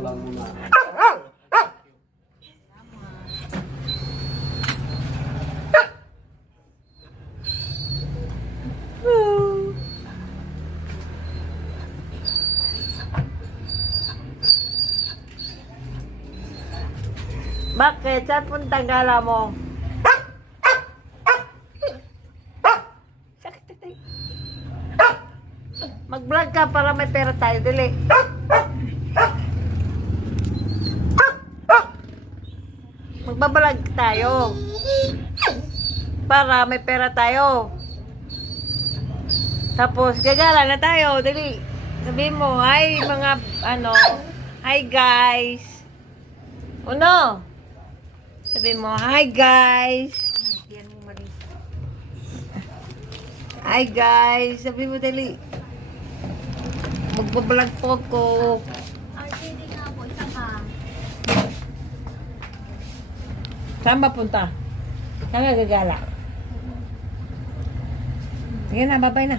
lang muna. Bakit? Saan punta gala mo? Mag-vlog ka para may pera tayo. Dili. Magbabalag tayo. Para may pera tayo. Tapos, gagala na tayo. Dali. Sabihin mo, hi mga, hi guys. Uno. Sabihin mo, hi guys. Hi guys. Sabihin mo, dali. Magbabalag po ko. Ay, pwede nga po, isa ka. Saan ba punta? Saan ka gagala? Sige na, babay na.